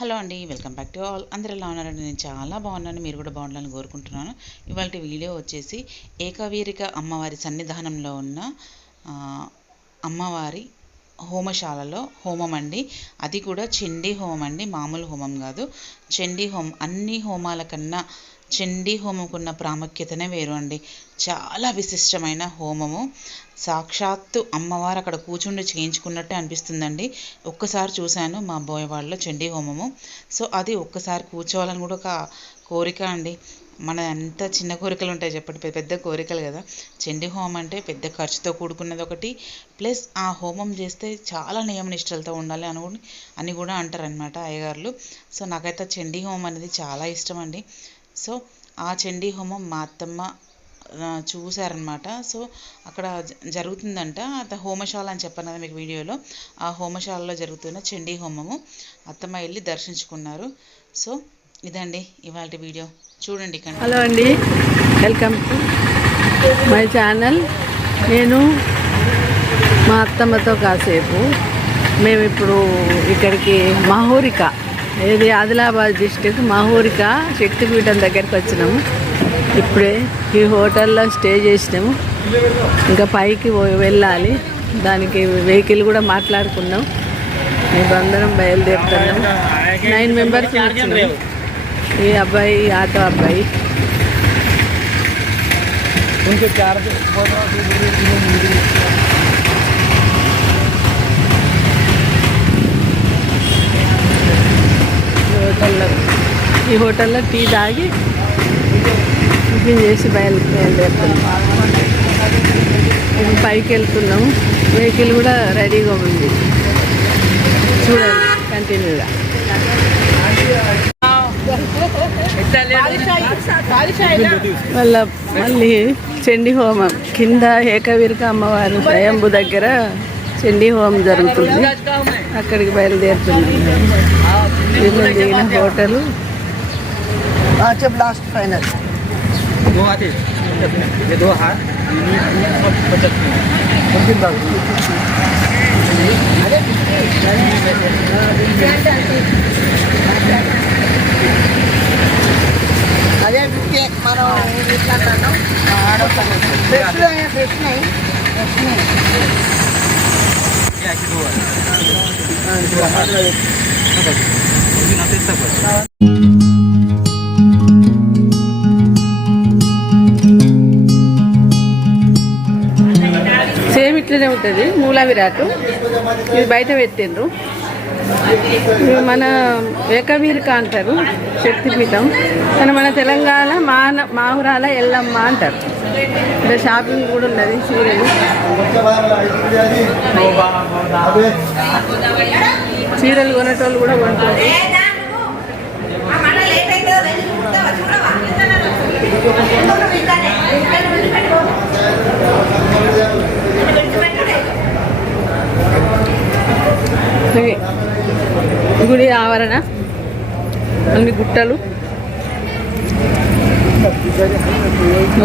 Hello అండి, welcome back to all. అందరూ ఎలా ఉన్నారండి? నేను చాలా బాగున్నాను, మీరు కూడా బాగుండాలని కోరుకుంటున్నాను. ఇవాళ వీడియో వచ్చేసి ఏకవీరిక అమ్మవారి సన్నిధానంలో ఉన్న అమ్మవారి హోమశాలలో హోమం అండి. అది కూడా చండీ హోమం అండి, మామూలు హోమం కాదు. చండీ హోమం అన్ని హోమాల కన్నా చండీ హోమంకున్న ప్రాముఖ్యతనే వేరు అండి. చాలా విశిష్టమైన హోమము. సాక్షాత్తు అమ్మవారు అక్కడ కూర్చుండి చేయించుకున్నట్టే అనిపిస్తుందండి. ఒక్కసారి చూశాను మా అబ్బాయి వాళ్ళ చండీ హోమము. సో అది ఒక్కసారి కూర్చోవాలని కూడా ఒక కోరిక అండి. మన ఎంత చిన్న కోరికలు ఉంటాయి చెప్పండి, పెద్ద కోరికలు కదా. చండీ హోమం అంటే పెద్ద ఖర్చుతో కూడుకున్నది ఒకటి, ప్లస్ ఆ హోమం చేస్తే చాలా నియమనిష్టలతో ఉండాలి అని కూడా అంటారనమాట అయ్యగారులు. సో నాకైతే చండీ హోమం అనేది చాలా ఇష్టం అండి. సో ఆ చండీ హోమం మా అత్తమ్మ చూశారనమాట. సో అక్కడ జరుగుతుందంట, హోమశాల అని చెప్పాను కదా మీకు వీడియోలో. ఆ హోమశాలలో జరుగుతున్న చండీ హోమము అత్తమ్మ వెళ్ళి దర్శించుకున్నారు. సో ఇదండి ఇవాళ వీడియో, చూడండి ఇక్కడ. హలో అండి, వెల్కమ్ టు మై ఛానల్. నేను మా అత్తమ్మతో కాసేపు మేము ఇప్పుడు ఇక్కడికి మహూరిక, ఏది ఆదిలాబాద్ డిస్టిక్ మహూరిక శక్తిపీఠం దగ్గరికి వచ్చినాము. ఇప్పుడే ఈ హోటల్లో స్టే చేసినాము, ఇంకా పైకి వెళ్ళాలి. దానికి వెహికల్ కూడా మాట్లాడుకున్నాం. మేము అందరం బయలుదేరుతున్నాం. 9 మెంబర్స్ వచ్చినాం. ఈ అబ్బాయి ఆటో అబ్బాయి. ఈ హోటల్లో టీ తాగి టిఫిన్ చేసి బయలుదేరుతున్నాం. పైకి వెళ్తున్నాము. వెహికల్ కూడా రెడీగా ఉంది, చూడండి కంటిన్యూగా. మళ్ళీ చండీ హోమం కింద ఏకవీరిక అమ్మవారు స్వయంభు దగ్గర చండీ హోమం జరుగుతుంది. అక్కడికి బయలుదేరుతున్నాం. దిగిన హోటలు लास्ट फाइनल అదే మనం ఇట్లాంటాను సేమ్ ఇట్లనే ఉంటుంది. మూల విరాట్ ఇది బయట పెట్టిండ్రు. మన ఏకవీరిక అంటారు శక్తిపీఠం, కానీ మన తెలంగాణ మాహురాల ఎల్లమ్మ అంటారు. ఇక్కడ షాపింగ్ కూడా ఉన్నది. చీరలు కొనేటోళ్ళు కూడా కొంటారు. గుడి ఆవరణ అన్ని గుట్టలు,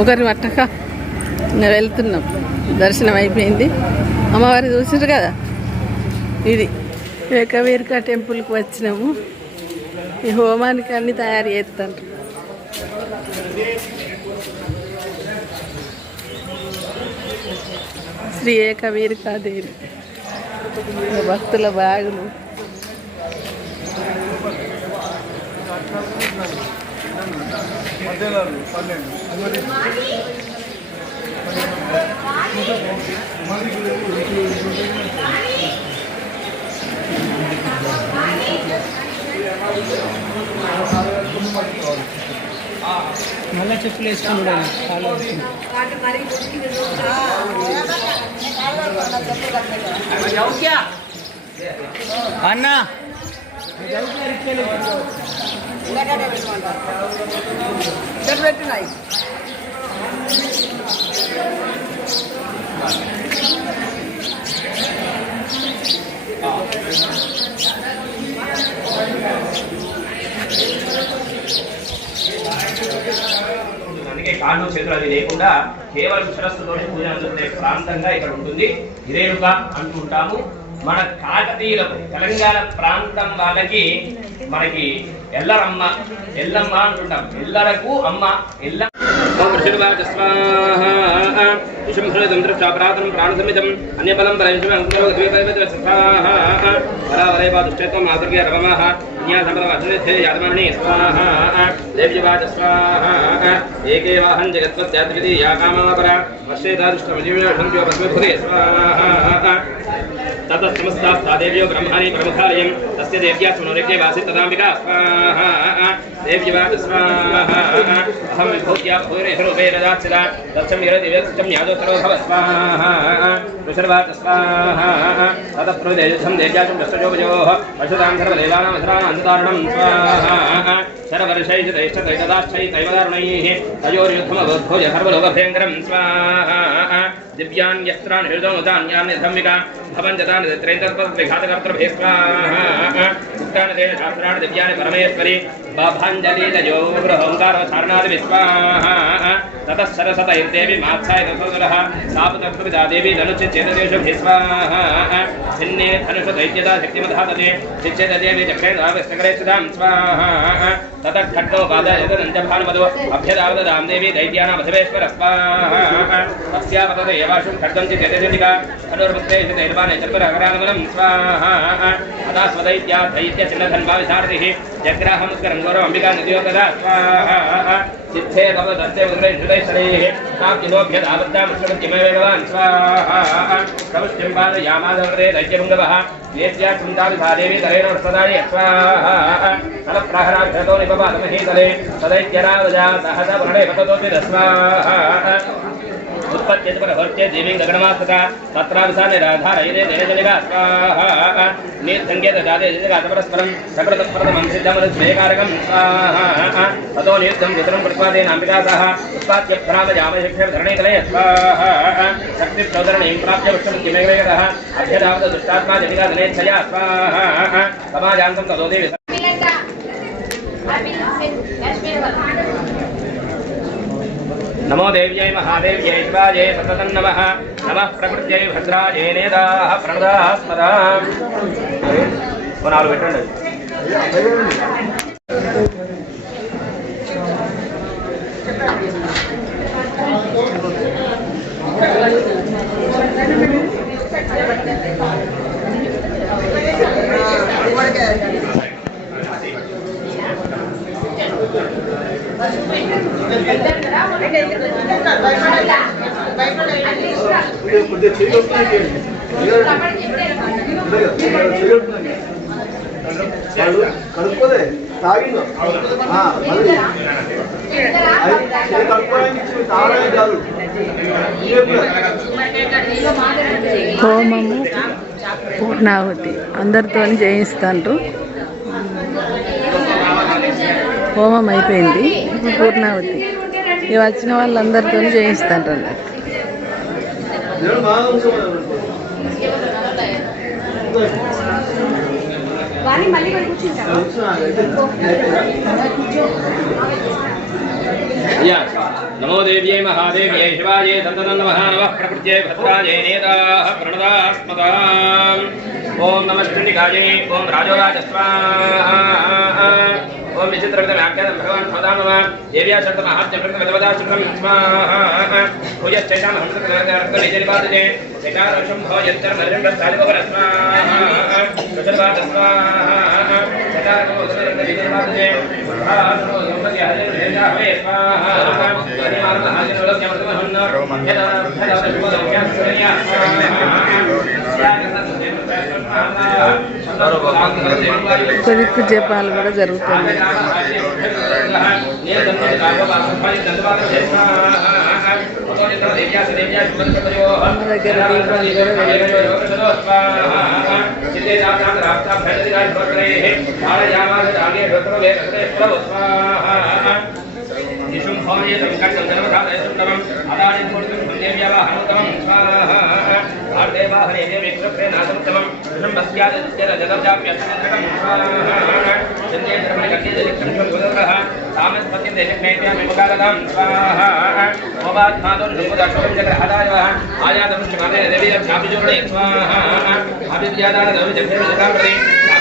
ఒకరి మట్టక వెళ్తున్నాం. దర్శనం అయిపోయింది. అమ్మవారి చూసారు కదా, ఇది ఏకవీరిక టెంపుల్కి వచ్చినాము. ఈ హోమానికి అన్ని తయారు చేస్తాను. శ్రీ ఏకవీరికా దేవి భక్తుల బ్యాగులు. మళ్ళీ చెప్పులు వేసుకున్నాడు అన్నా. అందుకే కాళ్ళు చేతులు అది లేకుండా కేవలం శిరస్సుతోనే పూజ అందుకునే ప్రాంతంగా ఇక్కడ ఉంటుంది. రేణుక అంటూ ఉంటాము. మన కాకతీయులకు తెలంగాణ ప్రాంతం వాళ్ళకి మనకి ఎల్లరమ్మ ఎల్లమ్మ అంటుంటాం. ఎల్లరకు అమ్మ ఎల్ల ప్రాణం ప్రాణసమితం అన్యబలం పరవరైపాదుష్టం ఆదుర్గే రమ దేవ్యవాచ స్వాహ ఏకే వాహం జగత్పత్యాద్వితి యా కామాపర వర్షేతాదుష్టమజీవిషంజోపస్మభురే స్వాహ ततस्तमस्ता देव्यो ब्रह्माणि प्रमुखालयं तस्य देव्या सुनोरेज्ञे वासि तदाम्बिका स्वाहा देव्यवाच स्वाहा अहं विभूत्या भूरिरूपे ददात्सदा दक्षं निरदिव्यं यादोत्तरो भव स्वाहा ऋषर्वाच स्वाहा ततप्रविदेशं देव्याचं दष्टजोपयोः वर्षतां सर्वदेवानां असराणान्तदारुणं स्वाहा सर्ववर्षैस्तैष्टदैतदाश्चैतैवदारुणैः तयोर्युद्धमवद्भुज सर्वलोकभयङ्करं स्वाहा दिव्यान् यस्त्रान् हृदोमुदान्यान् धम्मिका भवञ्जतान् त्रैतत्पद्विघातकर्तृभे स्वाहा उक्तानि तेन शास्त्राणि दिव्यानि परमेश्वरि बाभाञ्जलिलयो गृहोङ्कारवधारणादि स्वाहा ततः सरसतैर्देवी मात्साय तत्सोदरः सापतत्प्रविदा देवी धनुश्चेतदेषु स्वाहा भिन्ने धनुषु दैत्यदा शक्तिमधातते चिच्चेतदेवी चक्रे दावस्तकरे सुधां स्वाहा ततः खड्गोपादयतदञ्जभानुमदो अभ्यदावददां देवी दैत्यानामधिवेश्वर स्वाहा तस्यापतते यवाशुं खड्गं चिच्चेतदेशिका धनुर्वृत्तेषु दैर्वाणे चर्परहरानमलं स्वाहा अदा स्वदैत्या दैत्यचिन्नधन्वाविसारथिः जग्राहमुत्करं गौरव अम्बिका निधियो तदा स्वाहा चित्ते तव दत्ते उदरे हृदयशरैः काप्तिनोभ्यदावद्दामुष्टमत्यमेवेवान् स्वाहा प्रवृष्टिं पादयामादवरे दैत्यपुङ्गवः वेद्या चिन्ताविधा देवी तरेण वर्षदाय स्वाहा तलप्रहराभ्यतो निपपातमहीतले सदैत्यरावजा सहसवर्णे पततोऽपि स्वाहा उत्पत्त्यपरहर्त्य देवीं गगनमास्तता तत्राविसाने राधारयिरे देनजनिका स्वाहा निर्धङ्गेत दादे जगातपरस्परं सकलतत्परतमं सिद्धमनुस्मेकारकं स्वाहा ततो निर्धं रुद्रं कृत्वादेनाम्बिका सह उत्पाद्यप्रामजामशिक्षधरणैतले स्वाहा शक्तिप्रौदरणीं प्राप्य पुष्पमुख्यमेवेगतः अभ्यदावत दुष्टात्मा जनिकादनेच्छया स्वाहा समाजान्तं ततो देवी नमो देव्यै महादेव्यै शिवायै सततं नमः नमः प्रकृत्यै भद्रायै नेदाः प्रणदास्मदा नालु పెట్టండి కలుపుకోలే తాగిందో కలుపుకోవడానికి తాగడానికి కాదు. హోమము పూర్ణాహుతి అందరితో చేయిస్తాండ్రు. హోమం అయిపోయింది, ఇప్పుడు పూర్ణాహుతి. ఇవి వచ్చిన వాళ్ళందరితో చేయిస్తాండ్రు అన్నట్టు. नमो देव्यै महादेव्यै शिवायै सन्ततं नमः नमः प्रकृत्यै भद्रायै नेदाः प्रणदास्मदाम् ओम नमः चण्डिकायै ओम राजोराज स्वाहा ओम विचित्रविधव्याख्यानं भगवान् भवतां नमः देव्या शब्दमाहात्म्यकृतवदाशुक्रं स्वाहा भूयश्चैतां हंसकृतरक्तबीजनिपातये शैतारक्षं भवयत्तरमरिन्द्रस्थालिपवर स्वाहा प्रचलवाद स्वाहा शैतारक्षं स्वाहा కొద్దికు జపాలు కూడా జరుగుతుంది. అమ్మ దగ్గర దీపాలు आया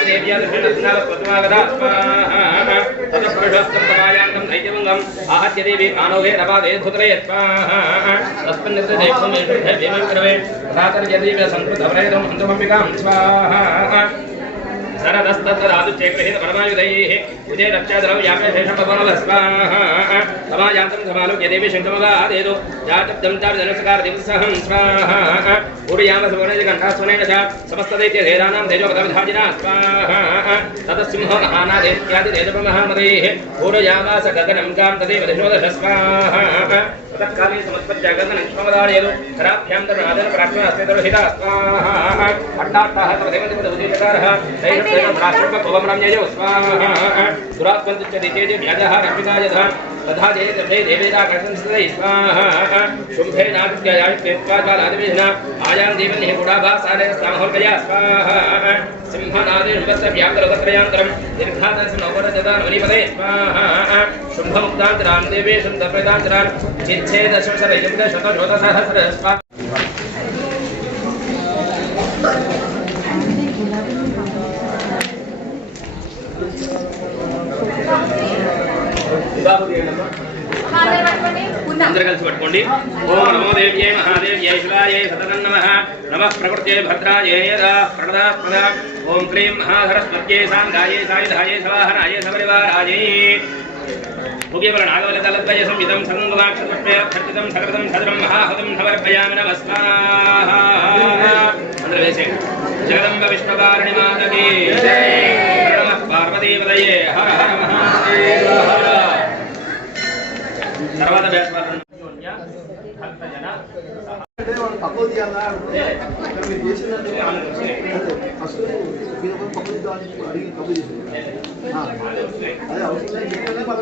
देव्या दक्षिणस्नाव प्रथमागता स्वाहा तदपुरुषस्तं समायान्तं दैत्यमङ्गम् आहत्य देवी कानोगे नवादे धुतरे स्वाहा तस्मिन्नित्र दैत्यं शुद्धे देवं क्रवे तथातर्यदेव संस्कृतवरेदं हन्तमम्बिकां स्वाहा सरदस्तरादुच्चैर्गृहीत परमायुधैः उदे रक्षाद्रव्यामे शेषपवनस्वाहा समायान्तं समालोक्य देवी शङ्खमगादेतु जातब्दं चार्जनस्कार दिवसहं स्वाहा पूर्याम सुवर्णजगण्ठास्वनेन च समस्तदैत्यधीराणां तेजोपदविधाजिना स्वाहा ततसिंहो महानादेत्यादितेजपमहामदैः पूर्यामास गगनं कां तदेव दिशोदश स्वाहा तत्काले समस्पत्यागतनं श्वमदानयतु कराभ्यां तरुणादन प्रार्थनास्तेतरुहिता स्वाहा अट्टाट्टाः तदेवदेवदुदीचकारः तथा देवेदाकर्षण स्वाहा शुंभे नाट्यादिना आयां देवन्नि गुडाभासामहोल्कया स्वाहा सिंहनादे व्याघ्रवत्रयांतरं दीर्घादशनवरजदानमणिपदे स्वाहा शुंभमुक्तान्तरां देवे शुद्धप्रदान्तरां चिच्छेदशतशतशतसहस्र स्वाहा అందరూ కలిసి పట్టుకోండి ఓం నమో దేవ్యై మహాదేవ్యై శివాయై సతతన్నమః నమః ప్రకృత్యై భద్రాయై యదా ప్రణదాస్పదా ఓం క్లీం మహాసరస్వత్యై సాంగాయై సాయుధాయై సవాహనాయై సపరివారాయై ముఖ్యవర నాగవలతలద్వయ సంవితం సంగుమాక్షపుష్పేక్షితం సకృతం సదరం మహాహుతం సమర్పయామి నమః స్వాహా అందరూ వేసేయండి జగదంబ విష్ణువారిణి మాతకి జై నమః పార్వతీపతయే హర హర మహాదేవ హర తర్వాత భక్తజన తక్కువ తీయాలా మీరు చేసిందంటే ఫస్ట్ మీరు తక్కువ అడిగి తక్కువ చేసింది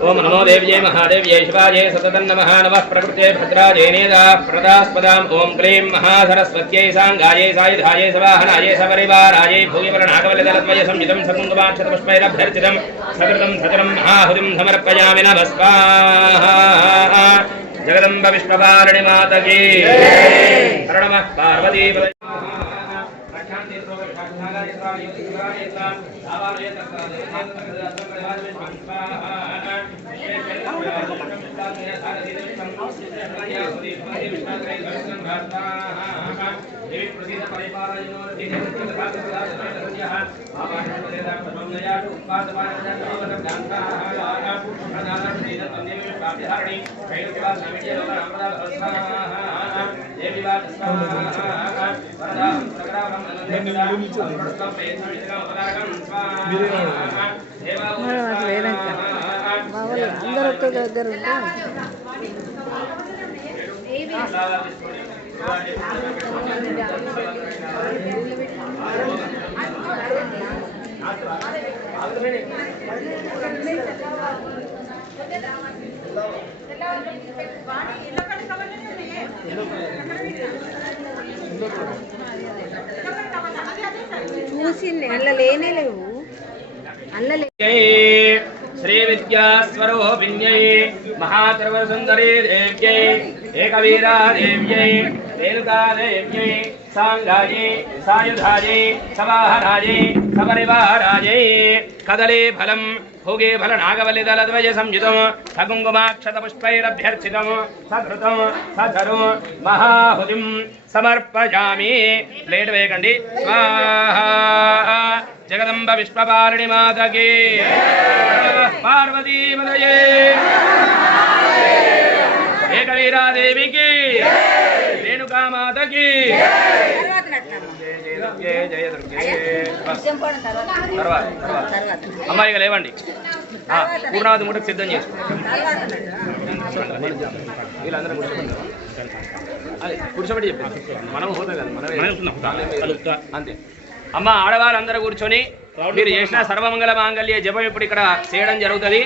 ఓం నమో దేవ్యై మహాదేవ్యై శివాయై సతతన్నమః నమః ప్రకృత్యై భద్రాయై నేదా ప్రదాస్పదాం ఓం క్లీం మహాసరస్వత్యై సాంగాయై సాయుధాయై సవాహనాయై సపరివారాయై భూగివరనాగవల్లిదలద్వయ సంయుతం సకుంకుమాక్షతపుష్పైరభ్యర్చితం సకృతం సచరం మహాహుతిం సమర్పయామి నమః స్వాహా జగదంబ విష్ణువారిణి మాతకి హర నమః పార్వతీపతయే అందరూ ఒక్క దగ్గర ఉంటే చూసి అందులో లేనే లేవు అందులో श्री विद्यास्वरूपिण्यै महासर्वसुन्दरी देव्यै एकवीरा देव्यै रेणुका देव्यै सांगायै सायुधायै सवाहनायै सपरिवारायै कदली फलं भोगे फल नागवल्लिदलद्वय संयुतं सकुङ्कुमाक्षतपुष्पैरभ्यर्चितं सघृतं सचरु महाहुतिं समर्पयामि प्लेट वेयకండి स्वाहा जगदंब विश्वपालिनी माता की पार्वती पतये एकवीरा देवी की रेणुका माता की जय जय दुर्गे అమ్మాయిగా లేవండి పూర్ణావతి ముట్టకు సిద్ధం చేసుకోండి వీళ్ళందరూ కూర్చోండి అదే కూర్చోబెట్టి చెప్పండి మనం పోతాం కదా మనం అంతే అమ్మ ఆడవారందరూ కూర్చొని మీరు చేసిన సర్వమంగళ మాంగళ్య జపం ఇప్పుడు ఇక్కడ చేయడం జరుగుతుంది.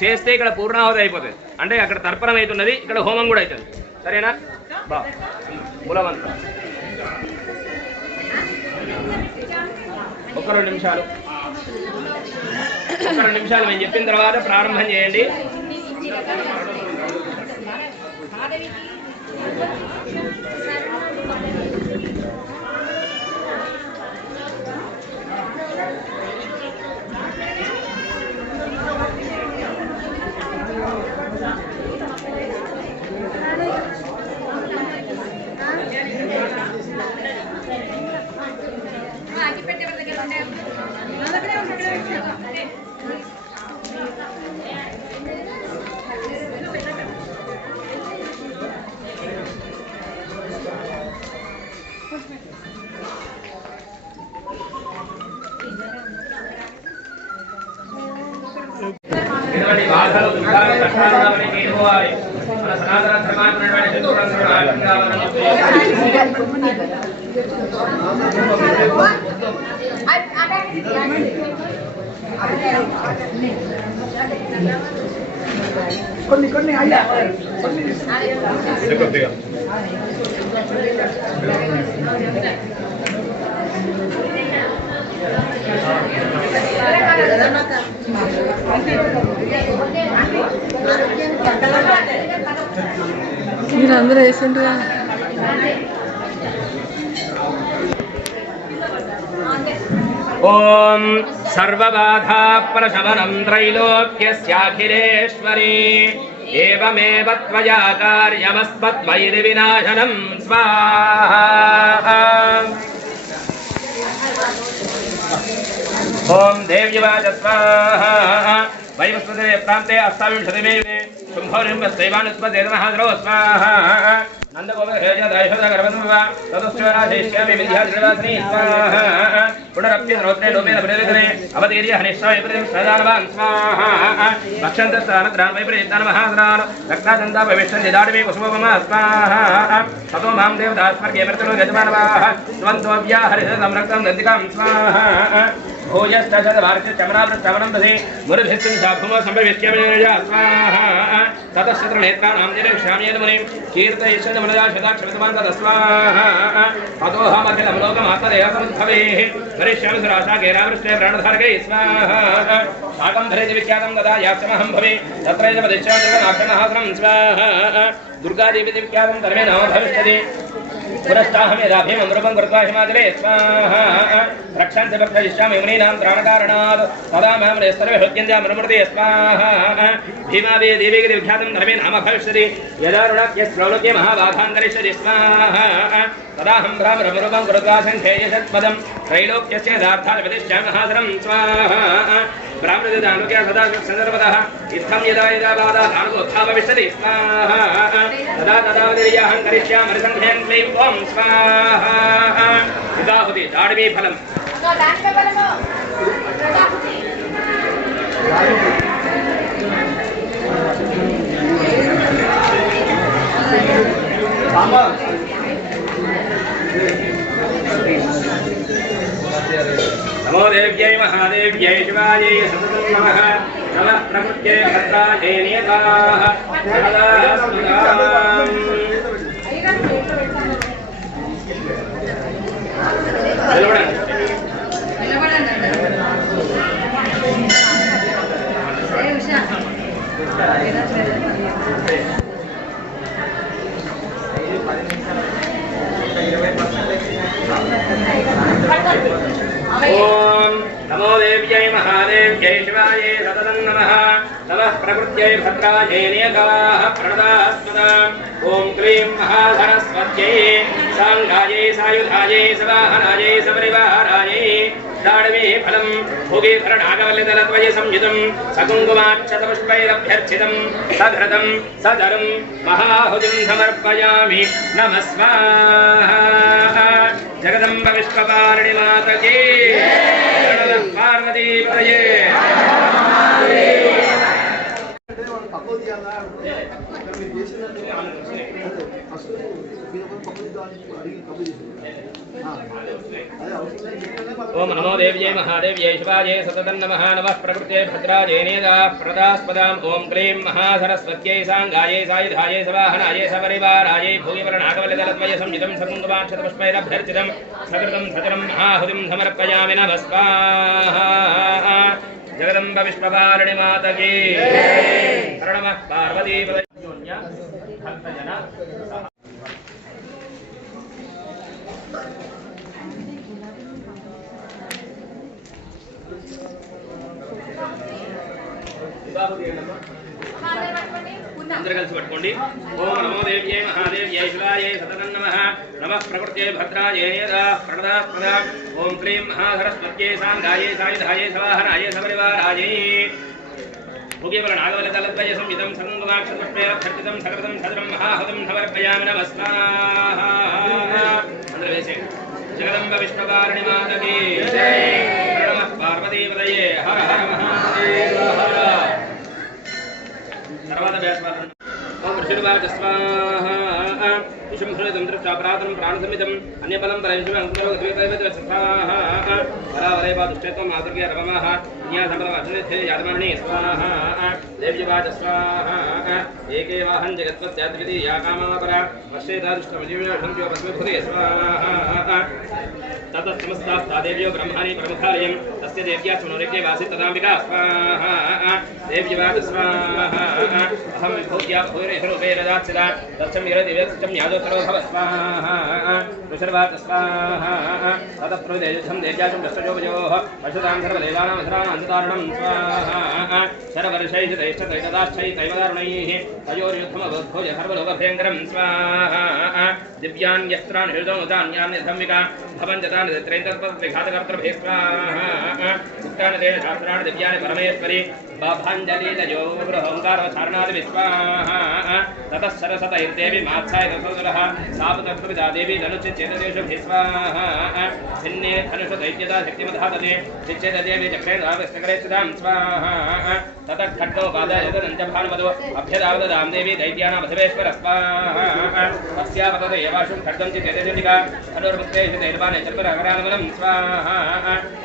చేస్తే ఇక్కడ పూర్ణాహుతి అయిపోతుంది, అంటే అక్కడ తర్పణం అవుతున్నది, ఇక్కడ హోమం కూడా అవుతుంది. సరేనా? బా మూలమంత్రం ఒక 2 నిమిషాలు మేము చెప్పిన తర్వాత ప్రారంభం చేయండి. ఇటువంటి బాధలు దుఃఖాలు కష్టాలు తీరుకోవాలి. మన సనాతన ధర్మాన్ని శత్రువులను కొన్ని అయ్యా మీరు అందరూ వేసిండ్రా? ఓం సర్వబాధాప్రశమనం త్రైలోక్యస్యాఖిలేశ్వరీ ఏవమేవ త్వయా కార్యమస్మద్వైరి వినాశనం స్వాహా. ఓం దేవ్యవాచ స్వాహా. వైవస్వతే ప్రాంతే అష్టావింశతిమే శుంభోనింబైవానుస్మదేదమహాద్రో స్వాహా. నందగోపేజాదాయుధగర్భస్వామి విద్యాద్రివాసిని స్వాహా. పునరప్య రౌద్రే లోపేన ప్రవేదనే అవతీర్య హనిష్టాయ ప్రదానవాన్ స్వాహా. భక్షంతస్థానద్రాన్ వైపరీతాన్ మహాద్రాన్ రక్తాదంతా భవిష్యన్ నిదాడిమే కుసుమమ స్వాహా. తతో మాం దేవదాస్మర్గే మృతలో గజమానవాః స్వంతోవ్యా హరిత సంరక్తం దంతికాం స్వాహా. భూయస్తమనావృత్తమనం దధే మునిభిస్తం సాభుమ సంభవిష్యమేయ స్వాహా. తతశ్చత్రనేత్రాణాం నిరక్ష్యామ్యేన మునిం కీర్తయిష్యత మనజా శతాక్షమితమాన్ తస్వాహా. తతోహమఖిలమలోకమాత్మదేహసముద్భవేః కరిష్యామి సురాశాకేరావృష్టే ప్రాణధారకై స్వాహా. శాకం ధరేతి విఖ్యాతం తదా యాస్యమహం భవే తత్రైజమదిశ్చాంద్రగణాక్షణహాసనం స్వాహా. దుర్గాదేవి విఖ్యాతం ధర్మే నామ భవిష్యతి పునశ్చాహమేదాభీమృపం కృత్వా హిమాచలే స్వాహా. రక్షంతి భక్తయిష్యామి మునీనాం త్రాణకారణాత్ తదా మాం సర్వే హృద్యంజా మృమృతే స్వాహా. భీమావే దేవీకి విఖ్యాతం ధర్మే నామ భవిష్యతి యదారుణ్యస్రౌలక్య మహాబాధాం కరిష్యతి స్వాహా. తదాహం భ్రామృపం కృత్వా సంఖ్యేయషత్పదం త్రైలోక్యస్య యథార్థాన్ వదిష్యామి మహాసరం స్వాహా. బ్రాహ్మణదానుక్య సదా సందర్భతః ఇత్థం యదా యదా బాధాదానుగోత్థా భవిష్యతి స్వాహా. తదా తదా వదిర్యాహం కరిష్యామి సంఖ్యేన్ క్లీం ఓం స్వాహా. ఇదాహుతి దాడివీ ఫలం నమో దేవ్యై మహాదేవ్యై శివాయై సతతం నమః. నమః ప్రకృత్యై భద్రాయై నియతాః సదాస్మదాం. ఓం నమో దేవ్యై మహాదేవ్యై శివాయై సతతం నమః. నమః ప్రకృత్యై భద్రాయై నియతాః ప్రణదాస్మదాం. ఓం క్లీం మహాసరస్వత్యై సాంగాయై సాయుధాయై సవాహనాయై సపరివారాయై దాడవే ఫలం భోగీకరణాగవల్లిదలత్వయ సంయుతం సకుంకుమాక్షతపుష్పైరభ్యర్చితం సధృతం సదరం మహాహుతిం సమర్పయామి. నమః స్వాహా. జగదంబ విశ్వపారిణి మాతకి పార్వతీపతయే. తక్కువ తీయాలా మీరు చేసినట్టు ఫస్ట్ మీరు పక్కన అడిగి కబుర్ చేసింది. ఓం నమో దేవ్యై మహాదేవ్యై శివాయై సతతం నమః. నమః ప్రకృత్యై భద్రాయై నేదాః ప్రదాస్పదాం. ఓం క్లీం మహాసరస్వత్యై సాంగాయై సాయుధాయై సవాహనాయై సపరివారాయై భూగివరణాగవల్లిదలత్వయ సంయుతం సకుంకుమాక్షతపుష్పైరభ్యర్చితం సకృతం సచరం మహాహుతిం సమర్పయామి. నమః స్వాహా. జగదంబ విశ్వపారిణి మాతకి నమః పార్వతీపతయే. భక్తజన అందరూ కలిసి పట్టుకోండి. ఓం నమో దేవ్యై మహాదేవ్యై శివాయై సతతం నమః. నమః ప్రకృత్యై భద్రాయై నేదాః ప్రణదాస్పదాం. ఓం క్లీం మహాసరస్వత్యై సాంగాయై సాయుధాయై సవాహనాయై సపరివారాయై భోగీవరణాగవల్లిదలత్వయ సంయుతం సకుంకుమాక్షతపుష్పైరభ్యర్చితం సకృతం సదరం మహాహుతిం సమర్పయామి. నమః స్వాహా. అందరూ వేసేయండి. జగదంబ విష్ణుపారిణి మాతకి నమః పార్వతీపతయే. హర హర మహాదేవ హర. विष्णुवाच स्वाहा विषं श्रुतं दृष्ट्वा प्रातनं प्राणसमितम् अन्यबलं परमेश्वरं स्वाहा परावरे पादुश्चत्वं मातृज्ञ रमः न्यासमलवाचने यादमणि स्वाहा देव्यवाच स्वाहा एके वाहन जगत्पत्याद्विति या कामापरा वर्षेतादृष्टमजीव्योपस्मभूते स्वाहा ततः समस्तास्ता देव्यो ब्रह्माणि प्रमुखालयं तस्य देव्या स्मनोरेके वासि तदाम्बिका स्वाहा देव्यवाच स्वाहा अहं विभूत्या भूरिरूपे रदात्सिदा तत्सं विरदिव्यक्षं यादोत्तरो भव स्वाहा ऋषर्वाच स्वाहा ततः प्रविदेशं देव्याचं दशजोपयोः पशुतां सर्वदेवानां असराणान्ततारणं स्वाहा शरवर्षैषदैष्टदैतदाश्चैतैवदारुणैः तयोर्युद्धमबोधोज सर्वलोकभयङ्करं स्वाहा दिव्यान्यस्त्राणि हृदमुदान्यान्यधम्बिका भवन्त्यतानि तत्रैतत्पत्रिघातकर्तृभिः स्वाहा उक्तानि तेन शास्त्राणि दिव्यानि परमेश्वरि बाभाञ्जलिलयो गृहोङ्कारवचारणादिभिः स्वाहा ततः सरसतैर्देवी मात्साय तथोदरः सापतत्वविदा देवी धनुश्चेतदेशुभिः स्वाहा भिन्ने धनुषु दैत्यता शक्तिमधातने चिच्चेतदेवी चक्रेन्द्रावस्तकरे सुधां स्वाहा ततः खड्गो बाधयदनञ्जभानुमदो अभ्यदावददां देवी दैत्यानामधवेश्वर स्वाहा तस्यावतत एवाशुं खड्गं चिच्चेतदेशिका धनुर्मुक्तेषु दैर्वाणे चर्परकरानमनं स्वाहा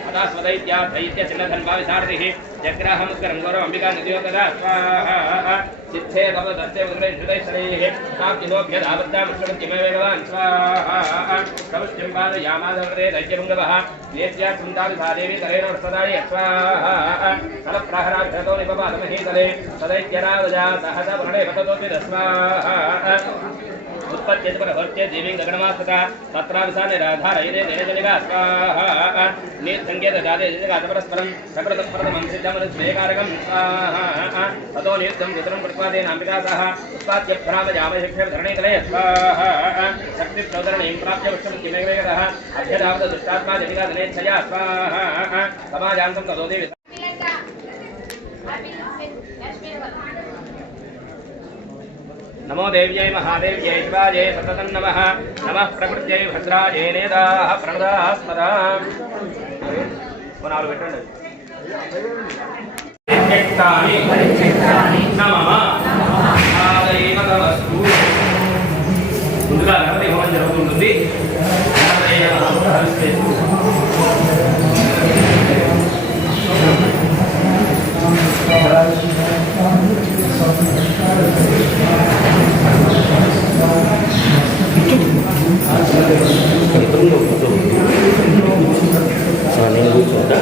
तदा स्वदैत्या दैत्यचिन्नधन्वाविसारथिः जग्राहमुत्करं गौरव अम्बिका निधियोगदा स्वाहा चित्ते तव दत्ते उदरे हृदयशरैः प्राप्तिनोभ्यदावद्दामुष्टमुख्यमेव स्वाहा प्रवृष्टिं पादयामादग्रे दैत्यपुङ्गवः वेद्या चिन्ताविधा देवी तरेण वृषदाय स्वाहा तलप्रहराभ्यतो निपपादमहीतले तदैत्यरावजा सहसवर्णे पततोऽपि स्वाहा उत्पत्त्येत परवर्त्ये देवीं गगनमास्तता तत्राविसाने राधारयिरे देनजनिका स्वाहा नीत्सङ्केतजाते जनिका परस्परं सकृतपरमं सिद्धमनुस्वेकारकं स्वाहा ततो नियुक्तं पुत्रं कृत्वा तेन अम्बिका सह उत्पाद्यभ्रामजामशिक्षधरणीतले स्वाहा शक्तिप्रौदरणीं प्राप्य पुष्पमुख्यमेकतः अभ्यदावत दुष्टात्मा जनिका धनेच्छया स्वाहा समाजान्तं ततो देवी नमो देव्यै महादेव्यै शिवायै सततं नमः नमः प्रकृत्यै भद्रायै नेदाः प्रणदाः स्मदा पुनालु పెట్టండి నమః ఆదైవతవస్తు ముందుగా గణపతి హోమం జరుగుతుంది నేను కూర్చుంటా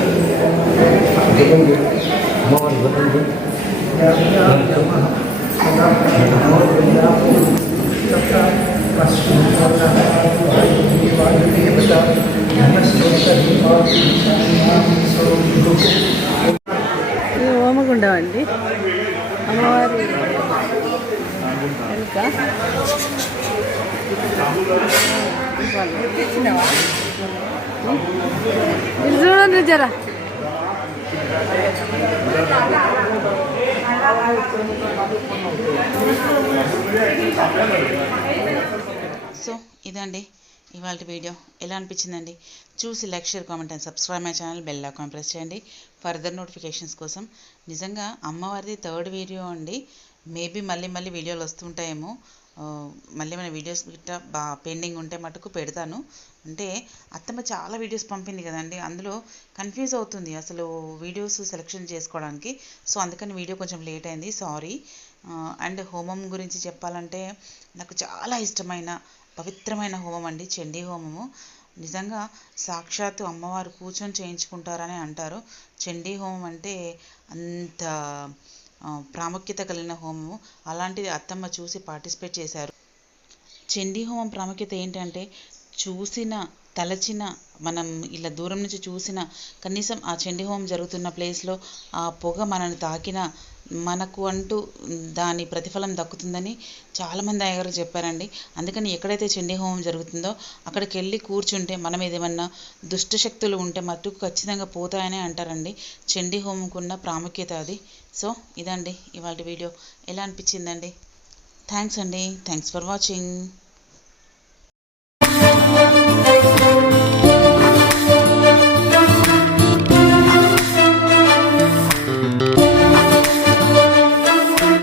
ఇది హోమగుండం అండి అమ్మవారి వెనుక ఇది చూడండి జరా సో ఇదండి ఇవాళ వీడియో ఎలా అనిపించిందండి చూసి like share comment and subscribe my channel bell icon press చేయండి ఫర్దర్ నోటిఫికేషన్స్ కోసం. నిజంగా అమ్మవారిది థర్డ్ వీడియో అండి. మేబీ మళ్ళీ వీడియోలు వస్తుంటాయేమో. మళ్ళీ మన వీడియోస్ గిట్ట పెండింగ్ ఉంటే మటుకు పెడతాను. అంటే అత్తమ్మ చాలా వీడియోస్ పంపింది కదండి, అందులో కన్ఫ్యూజ్ అవుతుంది అసలు వీడియోస్ సెలెక్షన్ చేసుకోవడానికి. సో అందుకని వీడియో కొంచెం లేట్ అయింది, సారీ. అండ్ హోమం గురించి చెప్పాలంటే నాకు చాలా ఇష్టమైన పవిత్రమైన హోమం అండి చండీ హోమము. నిజంగా సాక్షాత్తు అమ్మవారు కూర్చొని చేయించుకుంటారని అంటారు. చండీ హోమం అంటే అంత ప్రాముఖ్యత కలిగిన హోమము. అలాంటిది అత్తమ్మ చూసి పార్టిసిపేట్ చేశారు. చండీ హోమం ప్రాముఖ్యత ఏంటంటే చూసిన తలచిన మనం ఇలా దూరం నుంచి చూసిన కనీసం ఆ చండీ హోమం జరుగుతున్న ప్లేస్లో ఆ పొగ మనల్ని తాకిన మనకు అంటూ దాని ప్రతిఫలం దక్కుతుందని చాలామంది అయ్యగారు చెప్పారండి. అందుకని ఎక్కడైతే చండీ హోమం జరుగుతుందో అక్కడికి వెళ్ళి కూర్చుంటే మనం ఏదేమన్నా దుష్టశక్తులు ఉంటే మట్టుకు ఖచ్చితంగా పోతాయని అంటారండి. చండీ హోమంకున్న ప్రాముఖ్యత అది. సో ఇదండి ఇవాళ వీడియో. ఎలా అనిపించిందండి? థ్యాంక్స్ అండి. Thanks for watching.